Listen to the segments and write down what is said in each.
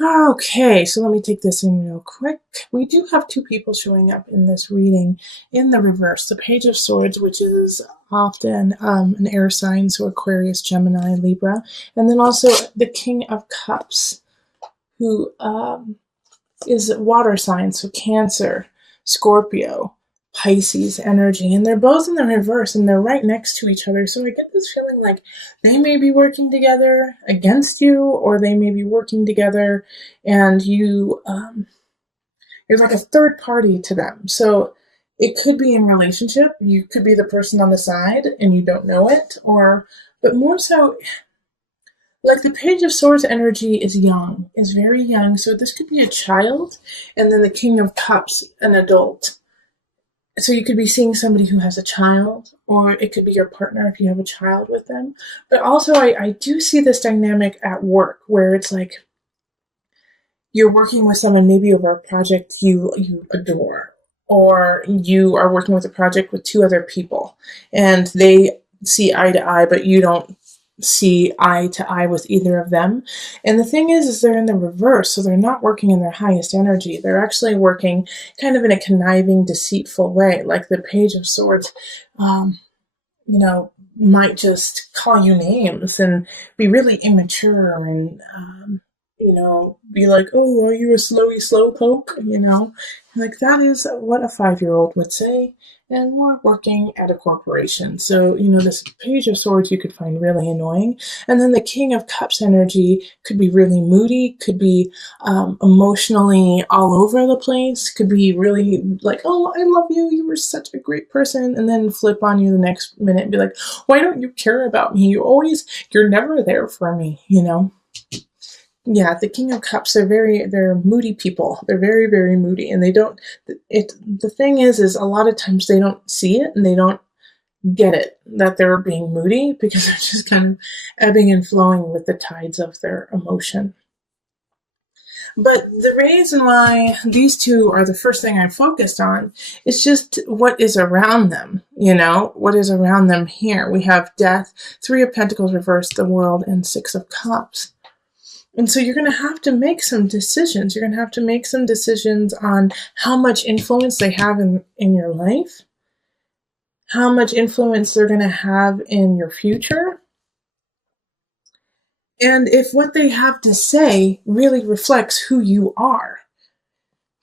Okay, so let me take this in real quick. We do have two people showing up in this reading in the reverse. The Page of Swords, which is often an air sign, so Aquarius, Gemini, Libra, and then also the King of Cups, who is water sign, so Cancer, Scorpio, Pisces energy, and they're both in the reverse and they're right next to each other. So I get this feeling like they may be working together against you, or they may be working together and you're like a third party to them. So it could be in relationship. You could be the person on the side and you don't know it, or but more so like the Page of Swords energy is young, is very young. So this could be a child, and then the King of Cups, an adult. So you could be seeing somebody who has a child, or it could be your partner if you have a child with them. But also, I do see this dynamic at work where it's like you're working with someone maybe over a project you adore, or you are working with a project with two other people, and they see eye to eye, but you don't see eye to eye with either of them. And the thing is they're in the reverse, so they're not working in their highest energy. They're actually working kind of in a conniving, deceitful way. Like the Page of Swords, might just call you names and be really immature and be like, oh, are you a slowy slowpoke? Like that is what a 5-year-old would say. And we're working at a corporation. So, this Page of Swords you could find really annoying. And then the King of Cups energy could be really moody, could be emotionally all over the place, could be really like, oh, I love you, you were such a great person. And then flip on you the next minute and be like, why don't you care about me? You're never there for me. Yeah, the King of Cups, they're moody people. They're very, very moody, and they don't, the thing is a lot of times they don't see it and they don't get it that they're being moody because they're just kind of ebbing and flowing with the tides of their emotion. But the reason why these two are the first thing I focused on is just what is around them, what is around them here. We have Death, Three of Pentacles reversed, the World, and Six of Cups. And so you're going to have to make some decisions. You're going to have to make some decisions on how much influence they have in your life, how much influence they're going to have in your future, and if what they have to say really reflects who you are.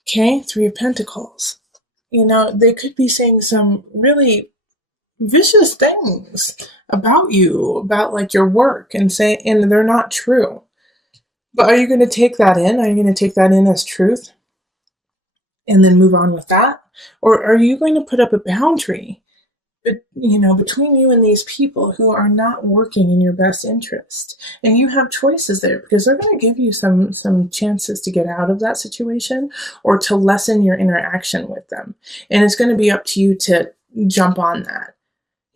Okay, Three of Pentacles. They could be saying some really vicious things about you, about like your work, and they're not true. But are you going to take that in? Are you going to take that in as truth and then move on with that? Or are you going to put up a boundary, between you and these people who are not working in your best interest? And you have choices there because they're going to give you some chances to get out of that situation or to lessen your interaction with them. And it's going to be up to you to jump on that.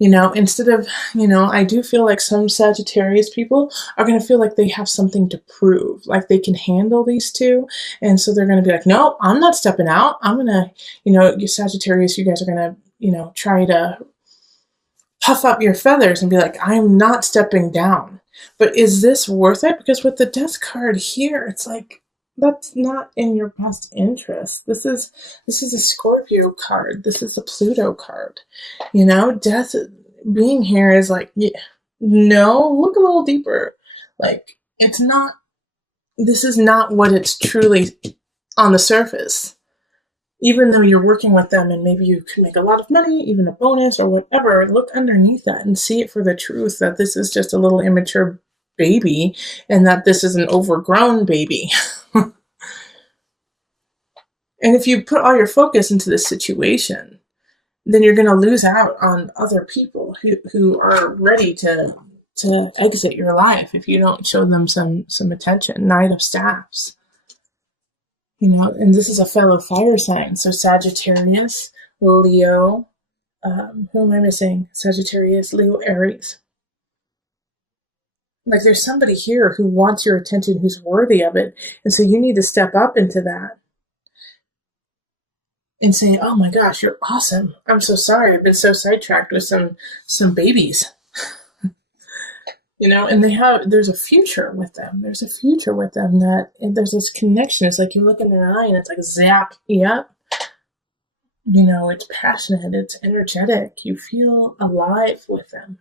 Instead of, I do feel like some Sagittarius people are going to feel like they have something to prove, like they can handle these two. And so they're going to be like, no, I'm not stepping out. I'm going to, you Sagittarius, you guys are going to, try to puff up your feathers and be like, I'm not stepping down. But is this worth it? Because with the Death card here, it's like, that's not in your best interest. This is a Scorpio card. This is a Pluto card. Death being here is like, yeah, no, look a little deeper. Like, this is not what it's truly on the surface. Even though you're working with them and maybe you can make a lot of money, even a bonus or whatever, look underneath that and see it for the truth that this is just a little immature baby and that this is an overgrown baby. And if you put all your focus into this situation, then you're going to lose out on other people who are ready to exit your life if you don't show them some attention. Knight of Staffs. And this is a fellow fire sign. So Sagittarius, Leo, who am I missing? Sagittarius, Leo, Aries. Like there's somebody here who wants your attention, who's worthy of it. And so you need to step up into that and say, oh my gosh, you're awesome. I'm so sorry. I've been so sidetracked with some babies. And there's a future with them. There's a future with them that there's this connection. It's like you look in their eye and it's like zap, yep. It's passionate, it's energetic. You feel alive with them.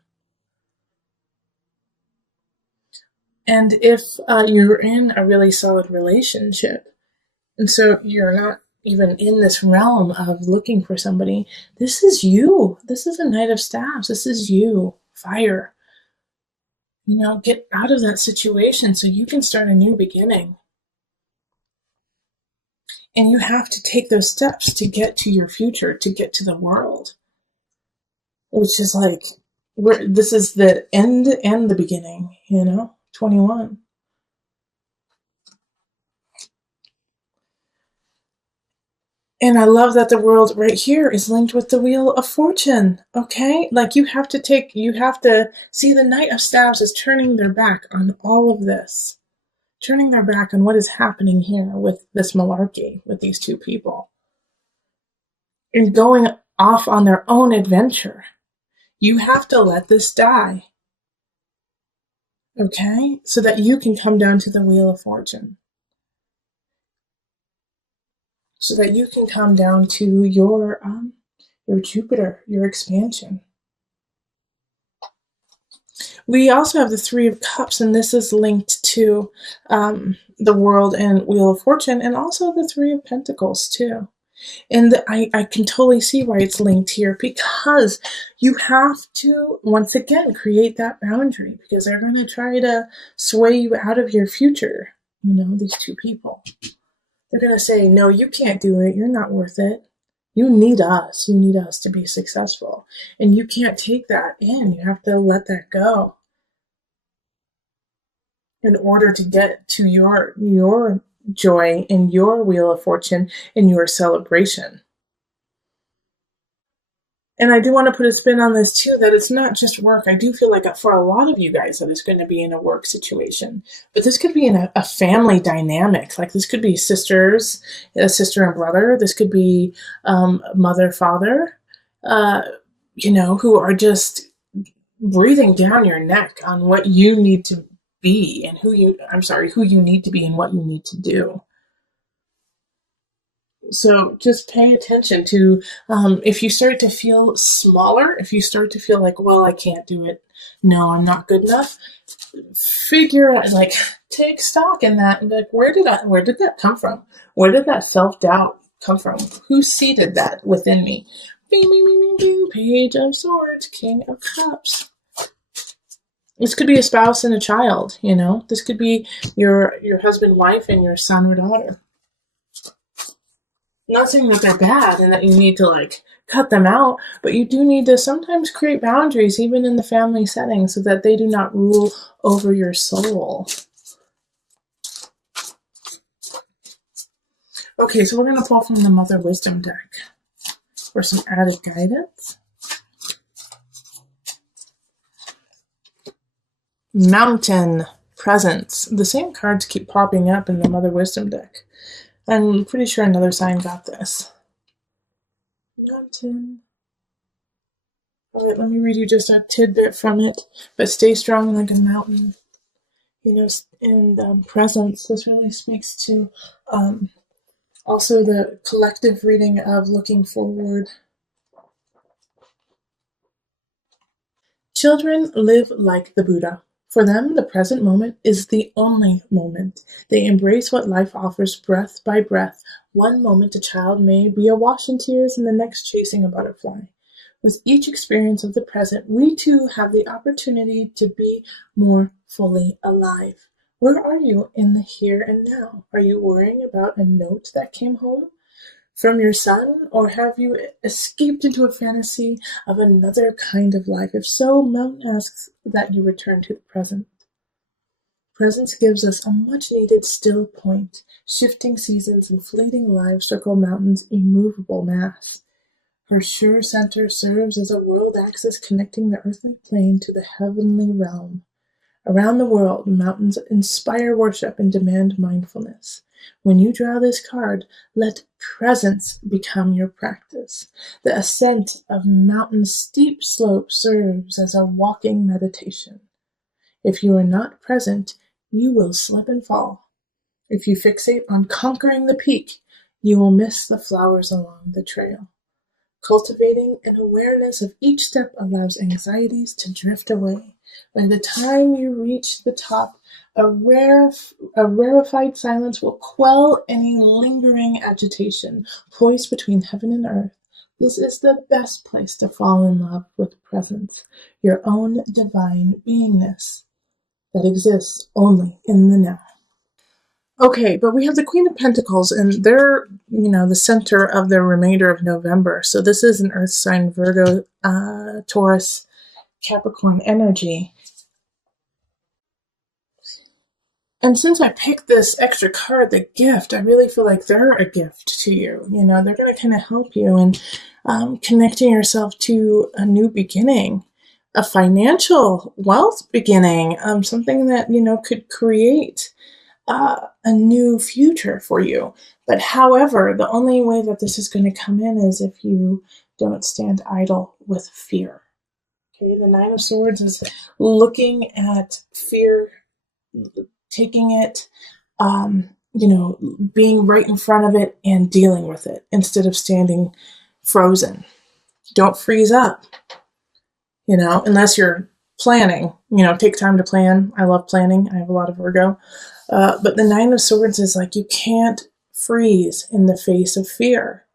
And if you're in a really solid relationship, and so you're not even in this realm of looking for somebody, this is you. This is a Knight of Staves. This is you. Fire. Get out of that situation so you can start a new beginning. And you have to take those steps to get to your future, to get to the world. Which is like, this is the end and the beginning, 21. And I love that the world right here is linked with the Wheel of Fortune, okay? Like you have to see the Knight of Staves is turning their back on all of this. Turning their back on what is happening here with this malarkey, with these two people. And going off on their own adventure. You have to let this die. Okay? So that you can come down to the Wheel of Fortune. So that you can come down to your Jupiter, your expansion. We also have the Three of Cups, and this is linked to the World and Wheel of Fortune, and also the Three of Pentacles too. And I can totally see why it's linked here, because you have to, once again, create that boundary, because they're going to try to sway you out of your future, these two people. They're going to say, no, you can't do it. You're not worth it. You need us. You need us to be successful. And you can't take that in. You have to let that go in order to get to your joy and your Wheel of Fortune and your celebration. And I do want to put a spin on this too, that it's not just work. I do feel like for a lot of you guys that it's going to be in a work situation, but this could be in a family dynamic. Like this could be sisters, a sister and brother. This could be mother, father, who are just breathing down your neck on what you need to be and who you need to be and what you need to do. So just pay attention to if you start to feel smaller, if you start to feel like, well, I can't do it. No, I'm not good enough. Figure out, take stock in that and be like, where did that come from? Where did that self-doubt come from? Who seeded that within me? Bing, bing, bing, bing, bing. Page of Swords, King of Cups. This could be a spouse and a child, This could be your husband, wife, and your son or daughter. Not saying that they're bad and that you need to cut them out, but you do need to sometimes create boundaries even in the family setting so that they do not rule over your soul. Okay, so we're going to pull from the Mother Wisdom deck for some added guidance. Mountain, Presence. The same cards keep popping up in the Mother Wisdom deck. I'm pretty sure another sign got this. Mountain. All right, let me read you just a tidbit from it. But stay strong like a mountain. And presence. This really speaks to also the collective reading of looking forward. Children live like the Buddha. For them, the present moment is the only moment. They embrace what life offers breath by breath. One moment a child may be awash in tears and the next chasing a butterfly. With each experience of the present, we too have the opportunity to be more fully alive. Where are you in the here and now? Are you worrying about a note that came home from your son, or have you escaped into a fantasy of another kind of life? If so, Mountain asks that you return to the present. Presence gives us a much-needed still point. Shifting seasons and fleeting lives circle Mountain's immovable mass. Her sure center serves as a world axis connecting the earthly plane to the heavenly realm. Around the world, mountains inspire worship and demand mindfulness. When you draw this card, let presence become your practice. The ascent of mountain's steep slope serves as a walking meditation. If you are not present, you will slip and fall. If you fixate on conquering the peak, you will miss the flowers along the trail. Cultivating an awareness of each step allows anxieties to drift away. By the time you reach the top, a rarefied silence will quell any lingering agitation. Poised between heaven and earth, this is the best place to fall in love with presence, your own divine beingness that exists only in the now. Okay, but we have the Queen of Pentacles, and they're, the center of the remainder of November. So this is an Earth sign, Virgo, Taurus, Capricorn energy. And since I picked this extra card, the gift, I really feel like they're a gift to you. They're going to kind of help you in connecting yourself to a new beginning, a financial wealth beginning, something that, could create a new future for you. But however, the only way that this is going to come in is if you don't stand idle with fear. Okay, the Nine of Swords is looking at fear, taking it, being right in front of it and dealing with it instead of standing frozen. Don't freeze up, unless you're planning, take time to plan. I love planning. I have a lot of Virgo. But the Nine of Swords is like you can't freeze in the face of fear.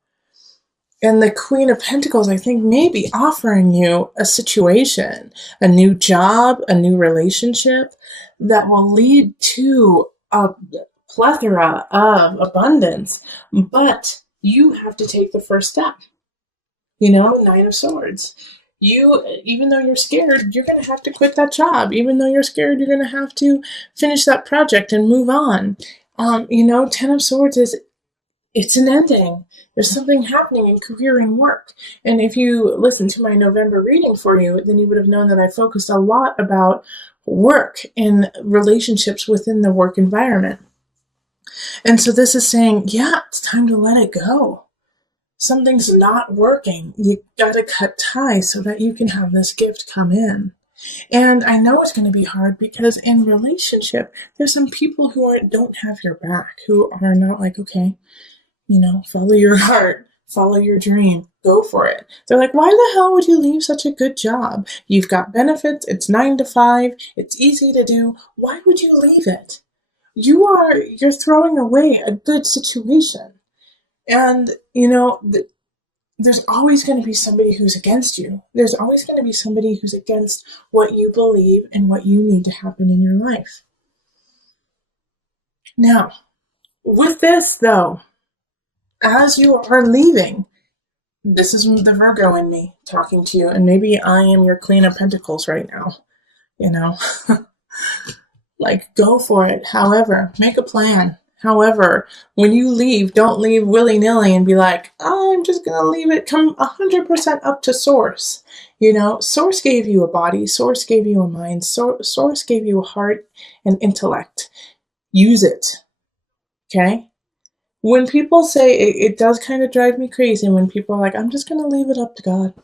And the Queen of Pentacles, I think, may be offering you a situation, a new job, a new relationship that will lead to a plethora of abundance. But you have to take the first step. Nine of Swords. Even though you're scared, you're going to have to quit that job. Even though you're scared, you're going to have to finish that project and move on. Ten of Swords it's an ending. There's something happening in career and work. And if you listen to my November reading for you, then you would have known that I focused a lot about work and relationships within the work environment. And so this is saying, yeah, it's time to let it go. Something's not working. You gotta cut ties so that you can have this gift come in. And I know it's going to be hard because in relationship, there's some people who don't have your back, who are not like, okay, follow your heart, follow your dream, go for it. They're like, why the hell would you leave such a good job? You've got benefits. It's 9 to 5. It's easy to do. Why would you leave it? You're throwing away a good situation. And, there's always going to be somebody who's against you. There's always going to be somebody who's against what you believe and what you need to happen in your life. Now, with this, though, as you are leaving, this is the Virgo in me talking to you, and maybe I am your Queen of Pentacles right now, like, go for it. However, make a plan. However, when you leave, don't leave willy-nilly and be like, oh, I'm just going to leave it. Come 100% up to Source. Source gave you a body. Source gave you a mind. Source gave you a heart and intellect. Use it. Okay? When people say, it does kind of drive me crazy when people are like, I'm just going to leave it up to God.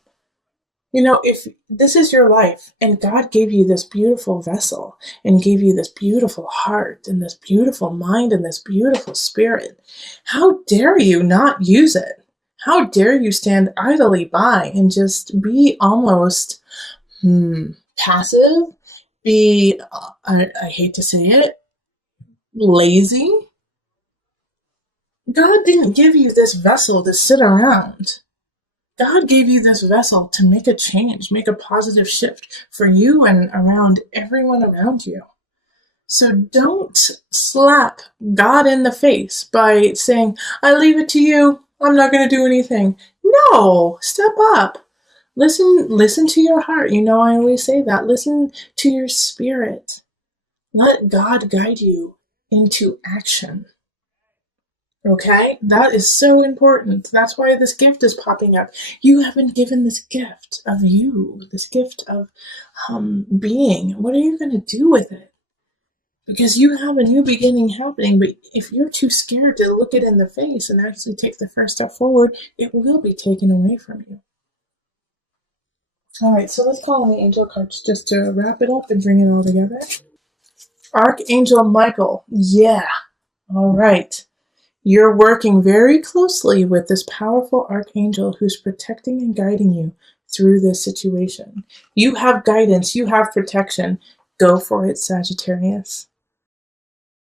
If this is your life and God gave you this beautiful vessel and gave you this beautiful heart and this beautiful mind and this beautiful spirit, how dare you not use it? How dare you stand idly by and just be almost passive, be, I hate to say it, lazy? God didn't give you this vessel to sit around. God gave you this vessel to make a change, make a positive shift for you and around everyone around you. So don't slap God in the face by saying, I leave it to you. I'm not going to do anything. No, step up. Listen to your heart. I always say that. Listen to your spirit. Let God guide you into action. Okay? That is so important. That's why this gift is popping up. You have been given this gift of you, this gift of being. What are you going to do with it? Because you have a new beginning happening, but if you're too scared to look it in the face and actually take the first step forward, it will be taken away from you. All right, so let's call on the angel cards just to wrap it up and bring it all together. Archangel Michael. Yeah. All right. You're working very closely with this powerful archangel who's protecting and guiding you through this situation. You have guidance, you have protection. Go for it, Sagittarius.